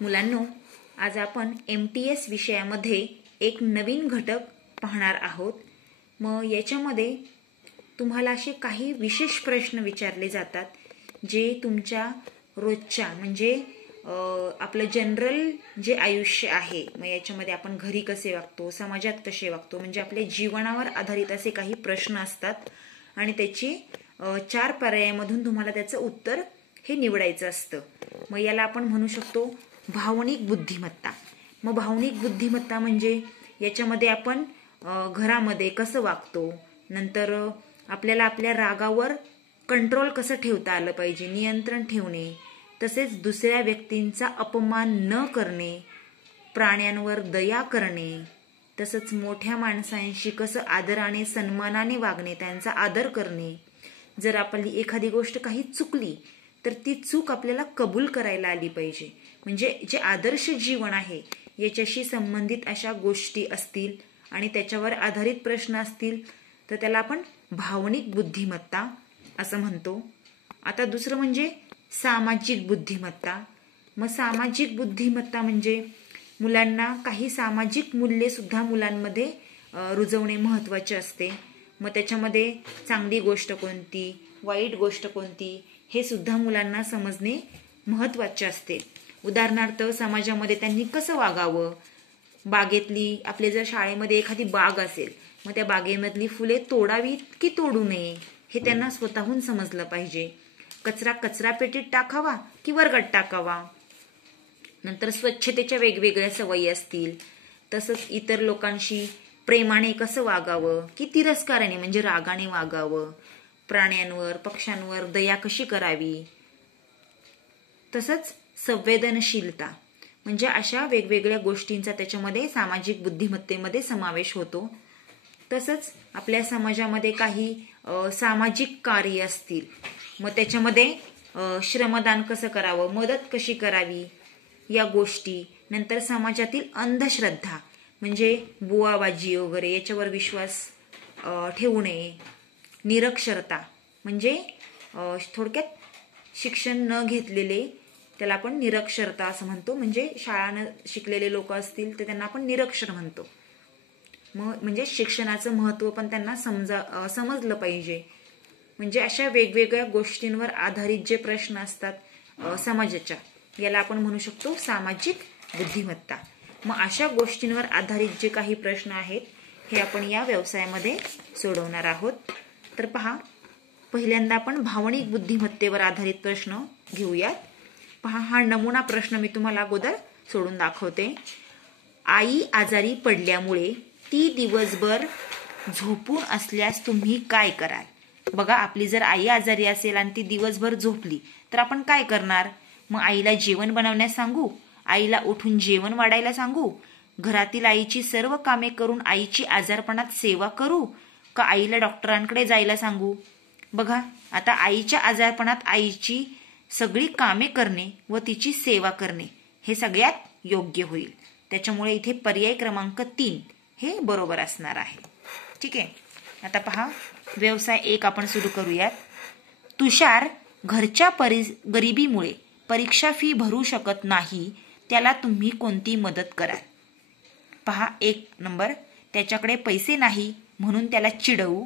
मुलांनो, आज आपण MTS विषयामध्ये एक नवीन घटक पाहणार आहोत. मग याच्यामध्ये तुम्हाला असे काही विशेष प्रश्न विचारले जातात जे तुमच्या रोजच्या म्हणजे आपलं जनरल जे आयुष्य आहे, मग याच्यामध्ये आपण घरी कसे वागतो, समाजात कसे वागतो, म्हणजे आपल्या जीवनावर आधारित असे काही प्रश्न असतात आणि त्याची 4 पर्यायामधून तुम्हाला त्याचं उत्तर हे निवडायचं असतं. मग याला आपण म्हणू शकतो भावनिक बुद्धिमत्ता. मग भावनिक बुद्धिमत्ता म्हणजे याच्यामध्ये आपण घरामध्ये कसं वागतो, नंतर आपल्याला आपल्या रागावर कंट्रोल कसं ठेवता आलं पाहिजे, नियंत्रण ठेवणे, तसेच दुसऱ्या व्यक्तींचा अपमान न करणे, प्राण्यांवर दया करणे, तसंच मोठ्या माणसांशी कसं आदराने सन्मानाने वागणे, त्यांचा आदर करणे. जर आपली एखादी गोष्ट काही चुकली तर ती चूक आपल्याला कबूल करायला आली पाहिजे. म्हणजे जे आदर्श जीवन आहे याच्याशी संबंधित अशा गोष्टी असतील आणि त्याच्यावर आधारित प्रश्न असतील तर त्याला आपण भावनिक बुद्धिमत्ता असं म्हणतो. आता दुसरं म्हणजे सामाजिक बुद्धिमत्ता. मग सामाजिक बुद्धिमत्ता म्हणजे मुलांना काही सामाजिक मूल्ये सुद्धा मुलांमध्ये रुजवणे महत्त्वाचे असते. मग त्याच्यामध्ये चांगली गोष्ट कोणती, वाईट गोष्ट कोणती, हे सुद्धा मुलांना समजणे महत्त्वाचे असते. उदाहरणार्थ समाजामध्ये त्यांनी कसं वागावं, बागेतली आपले जर शाळेमध्ये एखादी बाग असेल मग त्या बागेमधली फुले तोडावी की तोडू नये हे त्यांना स्वतःहून समजलं पाहिजे. कचरा पेटीत टाकावा की वर्गात टाकावा. नंतर स्वच्छतेच्या वेगवेगळ्या सवयी असतील. तसंच इतर लोकांशी प्रेमाने कसं वागावं की तिरस्काराने म्हणजे रागाने वागावं. प्राण्यांवर पक्ष्यांवर दया कशी करावी. तसंच संवेदनशीलता म्हणजे अशा वेगवेगळ्या गोष्टींचा त्याच्यामध्ये सामाजिक बुद्धिमत्तेमध्ये समावेश होतो. तसंच आपल्या समाजामध्ये काही सामाजिक कार्य असतील मग त्याच्यामध्ये श्रमदान कसं करावं, मदत कशी करावी या गोष्टी. नंतर समाजातील अंधश्रद्धा म्हणजे बुवाबाजी वगैरे याच्यावर विश्वास ठेवू नये. निरक्षरता म्हणजे थोडक्यात शिक्षण न घेतलेले त्याला आपण निरक्षरता असं म्हणतो. म्हणजे शाळा न शिकलेले लोक असतील तर त्यांना आपण निरक्षर म्हणतो. मग म्हणजे शिक्षणाचं महत्त्व पण त्यांना समजलं पाहिजे. म्हणजे अशा वेगवेगळ्या गोष्टींवर आधारित जे प्रश्न असतात समाजाच्या, याला आपण म्हणू शकतो सामाजिक बुद्धिमत्ता. मग अशा गोष्टींवर आधारित जे काही प्रश्न आहेत हे आपण या व्यवसायामध्ये सोडवणार आहोत. तर पहा, पहिल्यांदा आपण भावनिक बुद्धिमत्तेवर आधारित प्रश्न घेऊयात. पहा, हा नमुना प्रश्न मी तुम्हाला अगोदर सोडून दाखवते. आई आजारी पडल्यामुळे ती दिवसभर झोपून असल्यास तुम्ही काय कराल? बघा, आपली जर आई आजारी असेल आणि ती दिवसभर झोपली तर आपण काय करणार? मग आईला जेवण बनवण्यास सांगू, आईला उठून जेवण वाढायला सांगू, घरातील आईची सर्व कामे करून आईची आजारपणात सेवा करू, का आईला डॉक्टरांकडे जायला सांगू? बघा, आता आईच्या आजारपणात आईची सगळी कामे करणे व तिची सेवा करणे हे सगळ्यात योग्य होईल. त्याच्यामुळे इथे पर्याय क्रमांक 3 हे बरोबर असणार आहे. ठीक आहे. आता पहा, व्यवसाय 1 आपण सुरू करूयात. तुषार घरच्या गरिबीमुळे परीक्षा फी भरू शकत नाही, त्याला तुम्ही कोणती मदत कराल? पहा, 1 नंबर, त्याच्याकडे पैसे नाही म्हणून त्याला चिडवू.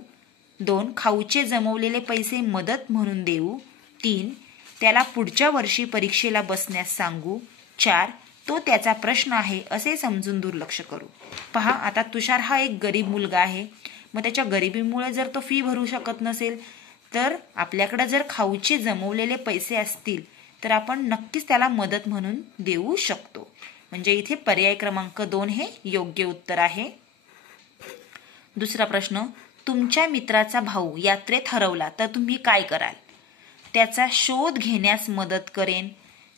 2, खाऊचे जमवलेले पैसे मदत म्हणून देऊ. 3, त्याला पुढच्या वर्षी परीक्षेला बसण्यास सांगू. 4, तो त्याचा प्रश्न आहे असे समजून दुर्लक्ष करू. पहा, आता तुषार हा एक गरीब मुलगा आहे. मग त्याच्या गरिबीमुळे जर तो फी भरू शकत नसेल तर आपल्याकडे जर खाऊचे जमवलेले पैसे असतील तर आपण नक्कीच त्याला मदत म्हणून देऊ शकतो. म्हणजे इथे पर्याय क्रमांक 2 हे योग्य उत्तर आहे. दुसरा प्रश्न, तुमच्या मित्राचा भाऊ यात्रेत हरवला तर तुम्ही काय कराल? त्याचा शोध घेण्यास मदत करेन,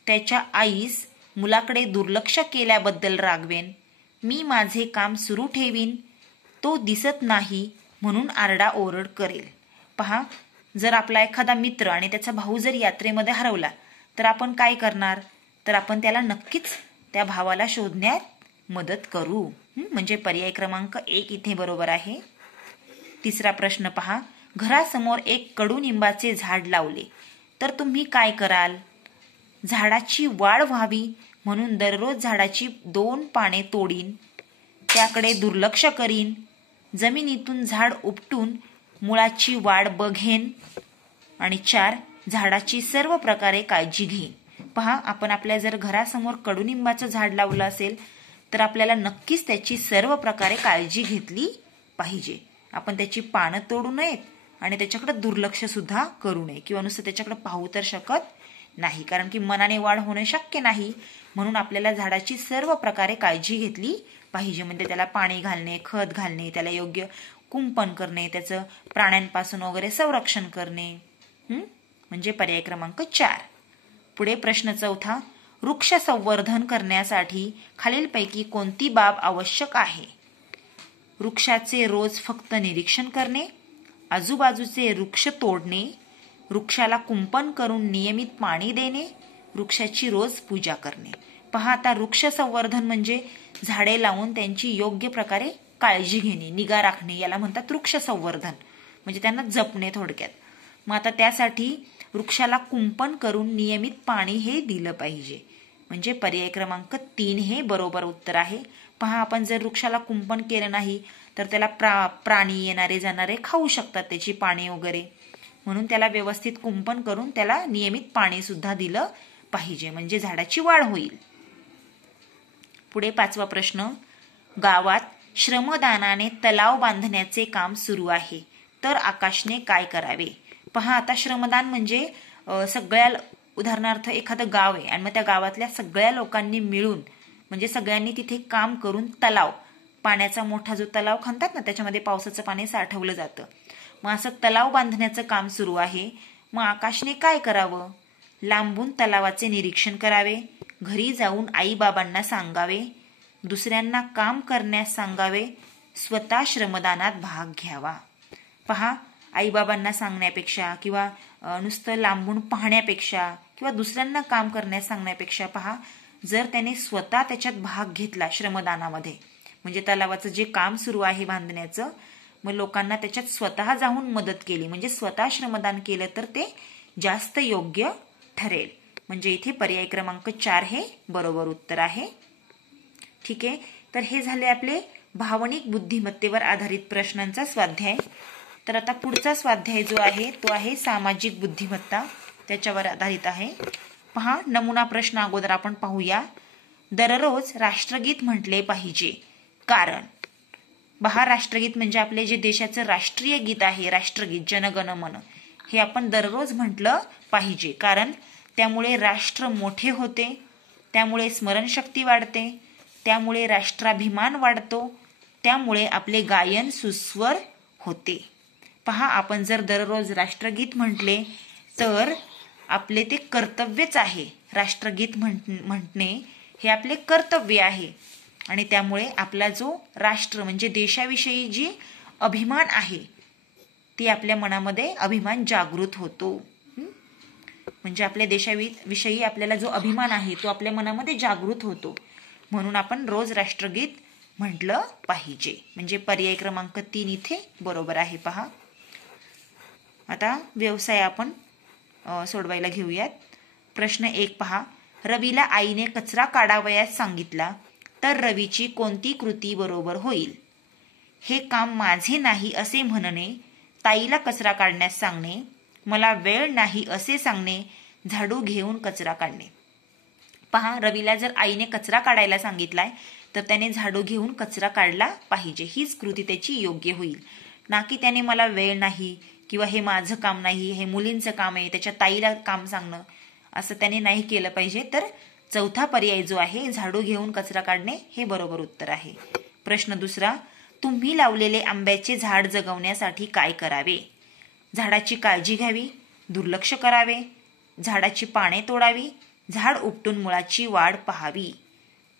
त्याच्या आईस मुलाकडे दुर्लक्ष केल्याबद्दल रागवेन, मी माझे काम सुरू ठेवीन, तो दिसत नाही म्हणून आरडाओरड करेल. पहा, जर आपला एखादा मित्र आणि त्याचा भाऊ जर यात्रेमध्ये हरवला तर आपण काय करणार? तर आपण त्याला नक्कीच त्या भावाला शोधण्यात मदत करू. म्हणजे पर्याय क्रमांक 1 इथे बरोबर आहे. तिसरा प्रश्न पहा, घरासमोर एक कडुनिंबाचे झाड लावले तर तुम्ही काय कराल? झाडाची वाढ व्हावी म्हणून दररोज झाडाची 2 पाने तोडीन, त्याकडे दुर्लक्ष करीन, जमिनीतून झाड उपटून मुळाची वाढ बघेन. आणि 4 झाडाची सर्व प्रकारे काळजी घेईन. पहा, आपण आपल्या जर घरासमोर कडुनिंबाचं झाड लावलं असेल तर आपल्याला नक्कीच त्याची सर्व प्रकारे काळजी घेतली पाहिजे. आपण त्याची पानं तोडू नयेत आणि त्याच्याकडे दुर्लक्ष सुद्धा करू नये किंवा नुसतं त्याच्याकडे पाहू तर शकत नाही, कारण की मनाने वाढ होणे शक्य नाही. म्हणून आपल्याला झाडाची सर्व प्रकारे काळजी घेतली पाहिजे. म्हणजे त्याला पाणी घालणे, खत घालणे, त्याला योग्य कुंपण करणे, त्याचं प्राण्यांपासून वगैरे संरक्षण करणे. म्हणजे पर्याय क्रमांक 4. पुढे प्रश्न 4. वृक्ष संवर्धन करण्यासाठी खालीलपैकी कोणती बाब आवश्यक आहे? वृक्षाचे रोज फक्त निरीक्षण करणे, आजूबाजूचे वृक्ष तोडणे, वृक्षाला कुंपण करून नियमित पाणी देणे, वृक्षाची रोज पूजा करणे. पहा, आता वृक्ष संवर्धन म्हणजे झाडे लावून त्यांची योग्य प्रकारे काळजी घेणे, निगा राखणे, याला म्हणतात वृक्ष संवर्धन. म्हणजे त्यांना जपणे थोडक्यात. मग आता त्यासाठी वृक्षाला कुंपण करून नियमित पाणी हे दिलं पाहिजे. म्हणजे पर्याय क्रमांक 3 हे बरोबर उत्तर आहे. पहा, आपण जर वृक्षाला कुंपण केलं नाही तर त्याला प्राणी येणारे जाणारे खाऊ शकतात त्याची पाने वगैरे. म्हणून त्याला व्यवस्थित कुंपण करून त्याला नियमित पाणी सुद्धा दिलं पाहिजे, म्हणजे झाडाची वाढ होईल. पुढे 5वा प्रश्न. गावात श्रमदानाने तलाव बांधण्याचे काम सुरू आहे, तर आकाशने काय करावे? पहा, आता श्रमदान म्हणजे सगळ्या, उदाहरणार्थ एखादं गाव आहे आणि मग त्या गावातल्या सगळ्या लोकांनी मिळून, म्हणजे सगळ्यांनी तिथे काम करून तलाव, पाण्याचा मोठा जो तलाव खणतात ना, त्याच्यामध्ये पावसाचं पाणी साठवलं जातं. मग असं तलाव बांधण्याचं काम सुरू आहे. मग आकाशने काय करावं? लांबून तलावाचे निरीक्षण करावे, घरी जाऊन आई-बाबांना सांगावे, दुसऱ्यांना काम करण्यास सांगावे, स्वतः श्रमदानात भाग घ्यावा. पहा, आईबाबांना सांगण्यापेक्षा किंवा नुसतं लांबून पाहण्यापेक्षा किंवा दुसऱ्यांना काम करण्यास सांगण्यापेक्षा, पहा, जर त्याने स्वतः त्याच्यात भाग घेतला श्रमदानामध्ये, म्हणजे तलावाचं जे काम सुरू आहे बांधण्याचं, मग लोकांना त्याच्यात स्वतः जाऊन मदत केली, म्हणजे स्वतः श्रमदान केलं, तर ते जास्त योग्य ठरेल. म्हणजे इथे पर्याय क्रमांक 4 हे बरोबर उत्तर आहे. ठीक आहे, तर हे झाले आपले भावनिक बुद्धिमत्तेवर आधारित प्रश्नांचा स्वाध्याय. तर आता पुढचा स्वाध्याय जो आहे तो आहे सामाजिक बुद्धिमत्ता, त्याच्यावर आधारित आहे. पहा, नमुना प्रश्न अगोदर आपण पाहूया. दररोज राष्ट्रगीत म्हटले पाहिजे, कारण. पहा, राष्ट्रगीत म्हणजे आपले जे देशाचं राष्ट्रीय गीत आहे, राष्ट्रगीत जनगण मन, हे आपण दररोज म्हटलं पाहिजे, कारण त्यामुळे राष्ट्र मोठे होते, त्यामुळे स्मरणशक्ती वाढते, त्यामुळे राष्ट्राभिमान वाढतो, त्यामुळे आपले गायन सुस्वर होते. पहा, आपण जर दररोज राष्ट्रगीत म्हटले तर आपले ते कर्तव्यच आहे. राष्ट्रगीत म्हणणे हे आपले कर्तव्य आहे आणि त्यामुळे आपला जो राष्ट्र म्हणजे देशाविषयी जी अभिमान आहे ती आपल्या मनामध्ये अभिमान जागृत होतो. म्हणजे आपल्या देशाविषयी आपल्याला जो अभिमान आहे तो आपल्या मनामध्ये जागृत होतो. म्हणून आपण रोज राष्ट्रगीत म्हटलं पाहिजे. म्हणजे पर्याय क्रमांक 3 इथे बरोबर आहे. पहा, आता व्यवसाय आपण सोडवायला घेऊयात. प्रश्न 1 पहा. रवीला आईने कचरा काढावयास सांगितला तर रवीची कोणती कृती बरोबर होईल? हे काम माझे नाही असे म्हणणे, ताईला कचरा काढण्यास सांगणे, मला वेळ नाही असे सांगणे, झाडू घेऊन कचरा काढणे. पहा, रवीला जर आईने कचरा काढायला सांगितलाय तर त्याने झाडू घेऊन कचरा काढला पाहिजे. हीच कृती त्याची योग्य होईल. ना की त्याने मला वेळ नाही किंवा हे माझं काम नाही, हे मुलींचं काम आहे, त्याच्या ताईला काम सांगणं, असं त्याने नाही केलं पाहिजे. तर 4था पर्याय जो आहे झाडू घेऊन कचरा काढणे हे बरोबर उत्तर आहे. प्रश्न 2. तुम्ही लावलेले आंब्याचे झाड जगवण्यासाठी काय करावे? झाडाची काळजी घ्यावी, दुर्लक्ष करावे, झाडाची पाने तोडावी, झाड उपटून मुळाची वाढ पाहावी.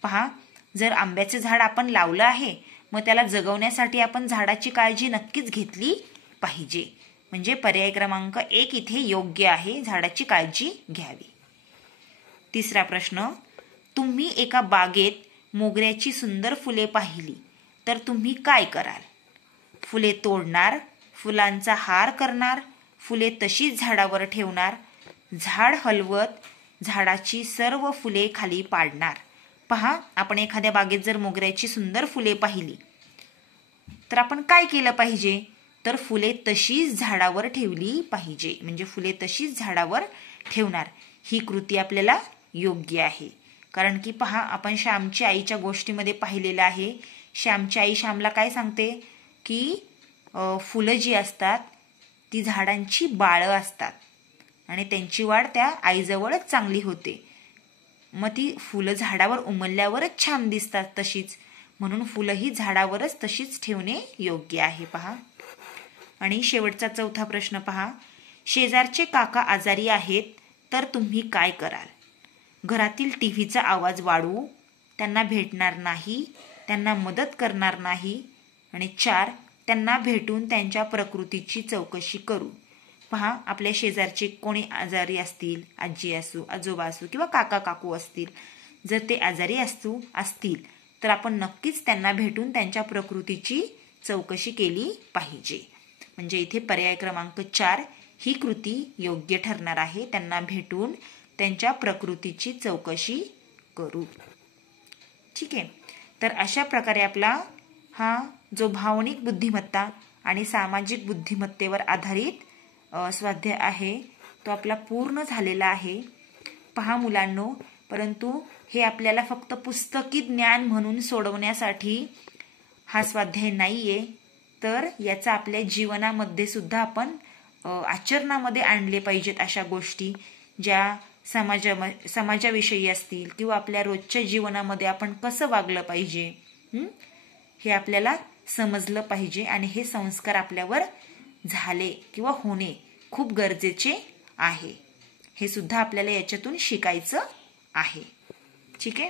पहा, जर आंब्याचे झाड आपण लावलं आहे मग त्याला जगवण्यासाठी आपण झाडाची काळजी नक्कीच घेतली पाहिजे. म्हणजे पर्याय क्रमांक 1 इथे योग्य आहे, झाडाची काळजी घ्यावी. 3रा प्रश्न. तुम्ही एका बागेत मोगऱ्याची सुंदर फुले पाहिली तर तुम्ही काय कराल? फुले तोडणार, फुलांचा हार करणार, फुले तशीच झाडावर ठेवणार, झाड हलवत झाडाची सर्व फुले खाली पाडणार. पहा, आपण एखाद्या बागेत जर मोगऱ्याची सुंदर फुले पाहिली तर आपण काय केलं पाहिजे, तर फुले तशीच झाडावर ठेवली पाहिजे. म्हणजे फुले तशीच झाडावर ठेवणार. ही कृती आपल्याला योग्य आहे. कारण की पहा, आपण श्यामची आईच्या गोष्टीमध्ये पाहिलेलं आहे. श्यामची आई श्यामला काय सांगते की फुलं जी असतात ती झाडांची बाळं असतात आणि त्यांची वाढ त्या आईजवळच चांगली होते. मग ती फुलं झाडावर उमलल्यावरच छान दिसतात तशीच, म्हणून फुलं ही झाडावरच तशीच ठेवणे योग्य आहे. पहा, आणि शेवटचा चौथा प्रश्न पहा. शेजारचे काका आजारी आहेत तर तुम्ही काय कराल? घरातील टीव्हीचा आवाज वाढवू, त्यांना भेटणार नाही, त्यांना मदत करणार नाही, आणि 4 त्यांना भेटून त्यांच्या प्रकृतीची चौकशी करू. पहा, आपल्या शेजारचे कोणी आजारी असतील, आजी असू, आजोबा असू किंवा काका काकू असतील, जर ते आजारी असतील तर आपण नक्कीच त्यांना भेटून त्यांच्या प्रकृतीची चौकशी केली पाहिजे. म्हणजे इथे पर्याय क्रमांक 4 ही कृती योग्य ठरणार आहे. त्यांना भेटून त्यांच्या प्रकृतीची चौकशी करू. ठीक आहे. तर अशा प्रकारे आपला हा जो भावनिक बुद्धिमत्ता आणि सामाजिक बुद्धिमत्तेवर आधारित स्वाध्याय आहे तो आपला पूर्ण झालेला आहे. पहा मुलांनो, परंतु हे आपल्याला फक्त पुस्तकी ज्ञान म्हणून सोडवण्यासाठी हा स्वाध्याय नाहीये, तर याचा आपल्या जीवनामध्ये सुद्धा आपण आचरणामध्ये आणले पाहिजेत. अशा गोष्टी ज्या समाजाविषयी असतील किंवा आपल्या रोजच्या जीवनामध्ये आपण कसं वागलं पाहिजे हे आपल्याला समजलं पाहिजे. आणि हे संस्कार आपल्यावर झाले किंवा होणे खूप गरजेचे आहे. हे सुद्धा आपल्याला याच्यातून शिकायचं आहे. ठीक आहे.